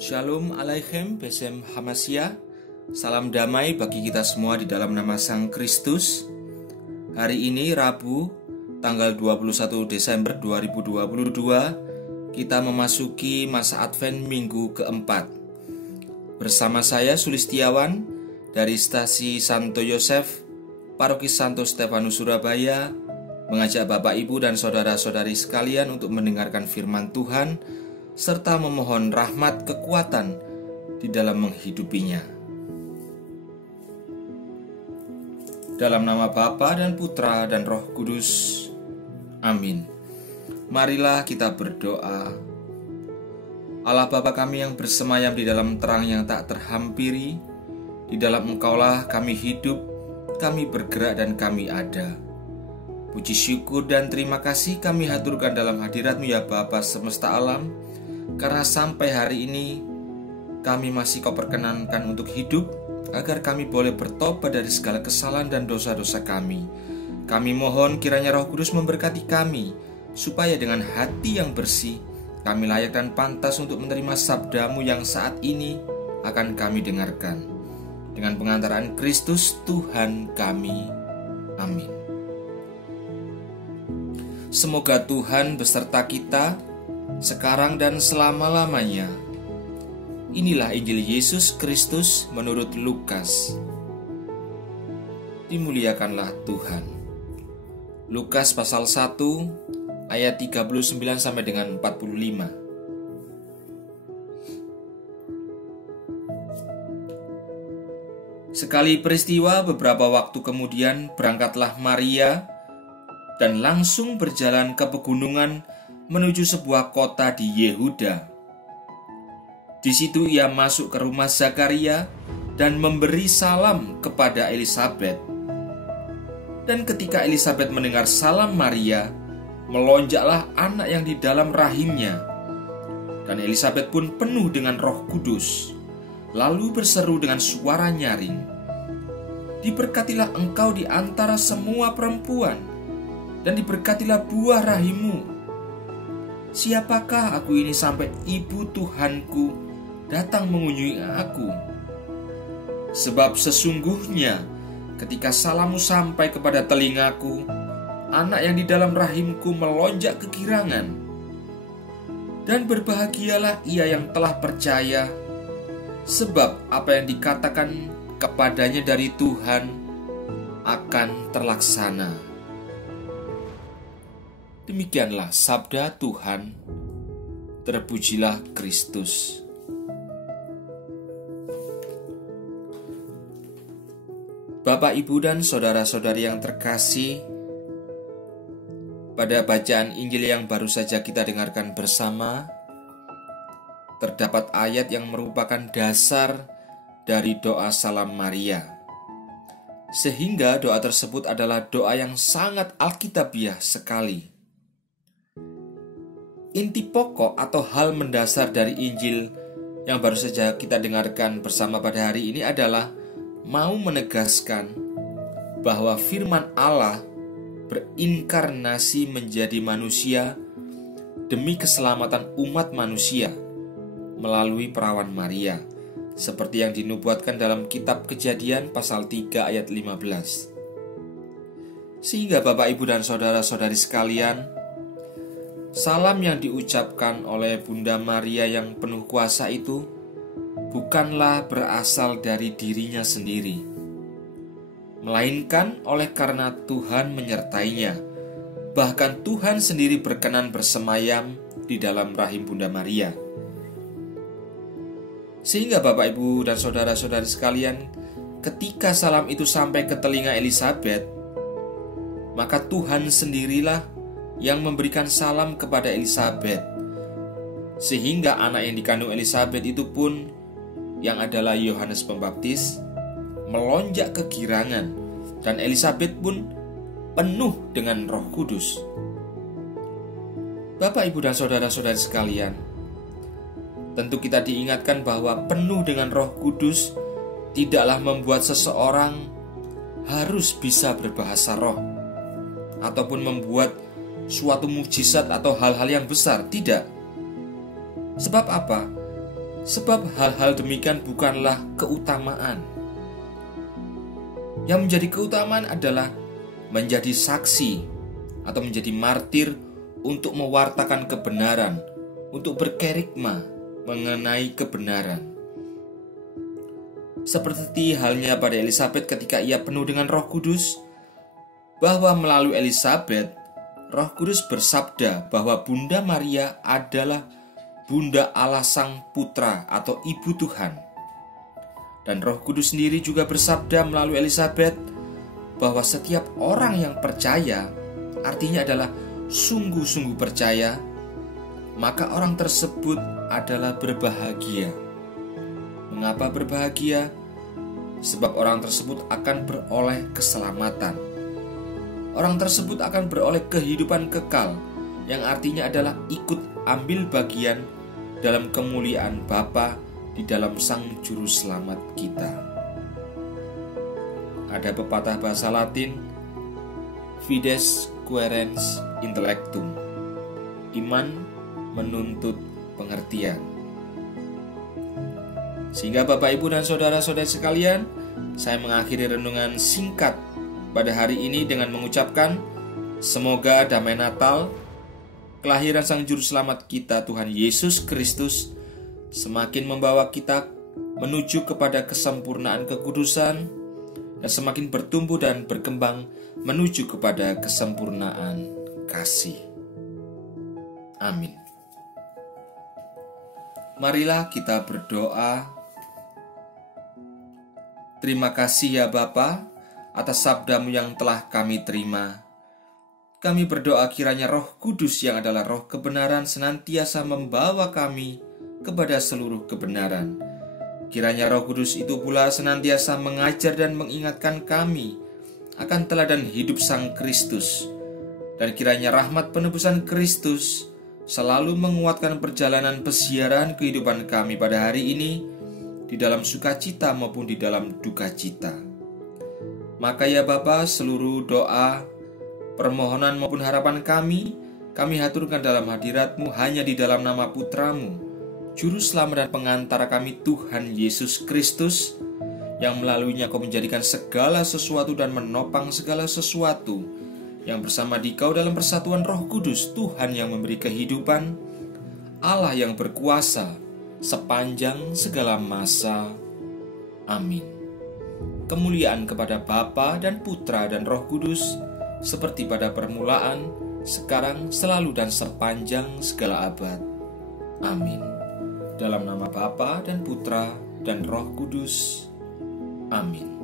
Shalom Aleichem Besem Hamasya. Salam damai bagi kita semua di dalam nama Sang Kristus. Hari ini Rabu tanggal 21 Desember 2022, kita memasuki masa Advent minggu keempat. Bersama saya Sulistiawan dari Stasi Santo Yosef, Paroki Santo Stefanus Surabaya, mengajak Bapak Ibu dan saudara-saudari sekalian untuk mendengarkan firman Tuhan serta memohon rahmat kekuatan di dalam menghidupinya. Dalam nama Bapa dan Putra dan Roh Kudus. Amin. Marilah kita berdoa. Allah Bapa kami yang bersemayam di dalam terang yang tak terhampiri, di dalam Engkaulah kami hidup, kami bergerak dan kami ada. Puji syukur dan terima kasih kami haturkan dalam hadirat-Mu ya Bapa semesta alam, karena sampai hari ini kami masih Kau perkenankan untuk hidup, agar kami boleh bertobat dari segala kesalahan dan dosa-dosa kami. Kami mohon kiranya Roh Kudus memberkati kami, supaya dengan hati yang bersih kami layak dan pantas untuk menerima sabda-Mu yang saat ini akan kami dengarkan. Dengan pengantaran Kristus Tuhan kami. Amin. Semoga Tuhan beserta kita sekarang dan selama-lamanya. Inilah Injil Yesus Kristus menurut Lukas. Dimuliakanlah Tuhan. Lukas pasal 1 ayat 39 sampai dengan 45. Sekali peristiwa beberapa waktu kemudian berangkatlah Maria dan langsung berjalan ke pegunungan menuju sebuah kota di Yehuda. Di situ ia masuk ke rumah Zakaria dan memberi salam kepada Elisabet. Dan ketika Elisabet mendengar salam Maria, melonjaklah anak yang di dalam rahimnya. Dan Elisabet pun penuh dengan Roh Kudus, lalu berseru dengan suara nyaring, "Diberkatilah engkau di antara semua perempuan, dan diberkatilah buah rahimmu. Siapakah aku ini sampai ibu Tuhanku datang mengunjungi aku? Sebab sesungguhnya ketika salammu sampai kepada telingaku, anak yang di dalam rahimku melonjak kegirangan. Dan berbahagialah ia yang telah percaya, sebab apa yang dikatakan kepadanya dari Tuhan akan terlaksana." Demikianlah sabda Tuhan. Terpujilah Kristus. Bapak, Ibu, dan saudara-saudari yang terkasih, pada bacaan Injil yang baru saja kita dengarkan bersama, terdapat ayat yang merupakan dasar dari doa salam Maria. Sehingga doa tersebut adalah doa yang sangat alkitabiah sekali. Inti pokok atau hal mendasar dari Injil yang baru saja kita dengarkan bersama pada hari ini adalah mau menegaskan bahwa firman Allah berinkarnasi menjadi manusia demi keselamatan umat manusia melalui perawan Maria, seperti yang dinubuatkan dalam kitab Kejadian pasal 3 ayat 15. Sehingga Bapak, Ibu, dan saudara-saudari sekalian, salam yang diucapkan oleh Bunda Maria yang penuh kuasa itu bukanlah berasal dari dirinya sendiri, melainkan oleh karena Tuhan menyertainya. Bahkan Tuhan sendiri berkenan bersemayam di dalam rahim Bunda Maria. Sehingga Bapak, Ibu, dan saudara-saudari sekalian, ketika salam itu sampai ke telinga Elisabet, maka Tuhan sendirilah yang memberikan salam kepada Elisabet, sehingga anak yang dikandung Elisabet itu pun, yang adalah Yohanes Pembaptis, melonjak kegirangan, dan Elisabet pun penuh dengan Roh Kudus. Bapak, Ibu, dan saudara-saudari sekalian, tentu kita diingatkan bahwa penuh dengan Roh Kudus tidaklah membuat seseorang harus bisa berbahasa roh, ataupun membuat suatu mukjizat atau hal-hal yang besar. Tidak. Sebab apa? Sebab hal-hal demikian bukanlah keutamaan. Yang menjadi keutamaan adalah menjadi saksi atau menjadi martir untuk mewartakan kebenaran, untuk berkerigma mengenai kebenaran. Seperti halnya pada Elisabet ketika ia penuh dengan Roh Kudus, bahwa melalui Elisabet, Roh Kudus bersabda bahwa Bunda Maria adalah Bunda Allah Sang Putra atau Ibu Tuhan. Dan Roh Kudus sendiri juga bersabda melalui Elisabet bahwa setiap orang yang percaya, artinya adalah sungguh-sungguh percaya, maka orang tersebut adalah berbahagia. Mengapa berbahagia? Sebab orang tersebut akan beroleh keselamatan. Orang tersebut akan beroleh kehidupan kekal, yang artinya adalah ikut ambil bagian dalam kemuliaan Bapa di dalam Sang Juru Selamat kita. Ada pepatah bahasa Latin, fides quaerens intellectum, iman menuntut pengertian. Sehingga Bapak, Ibu, dan saudara-saudara sekalian, saya mengakhiri renungan singkat pada hari ini dengan mengucapkan semoga damai Natal, kelahiran Sang Juru Selamat kita Tuhan Yesus Kristus semakin membawa kita menuju kepada kesempurnaan kekudusan dan semakin bertumbuh dan berkembang menuju kepada kesempurnaan kasih. Amin. Marilah kita berdoa. Terima kasih ya Bapa atas sabda-Mu yang telah kami terima. Kami berdoa kiranya Roh Kudus yang adalah Roh kebenaran senantiasa membawa kami kepada seluruh kebenaran. Kiranya Roh Kudus itu pula senantiasa mengajar dan mengingatkan kami akan teladan hidup Sang Kristus. Dan kiranya rahmat penebusan Kristus selalu menguatkan perjalanan pesiaran kehidupan kami pada hari ini, di dalam sukacita maupun di dalam dukacita. Maka ya Bapa, seluruh doa, permohonan maupun harapan kami haturkan dalam hadirat-Mu hanya di dalam nama Putra-Mu, Juru Selamat dan Pengantara kami, Tuhan Yesus Kristus, yang melaluinya Kau menjadikan segala sesuatu dan menopang segala sesuatu, yang bersama Dikau dalam persatuan Roh Kudus, Tuhan yang memberi kehidupan, Allah yang berkuasa sepanjang segala masa. Amin. Kemuliaan kepada Bapa dan Putra dan Roh Kudus, seperti pada permulaan, sekarang, selalu, dan sepanjang segala abad. Amin. Dalam nama Bapa dan Putra dan Roh Kudus. Amin.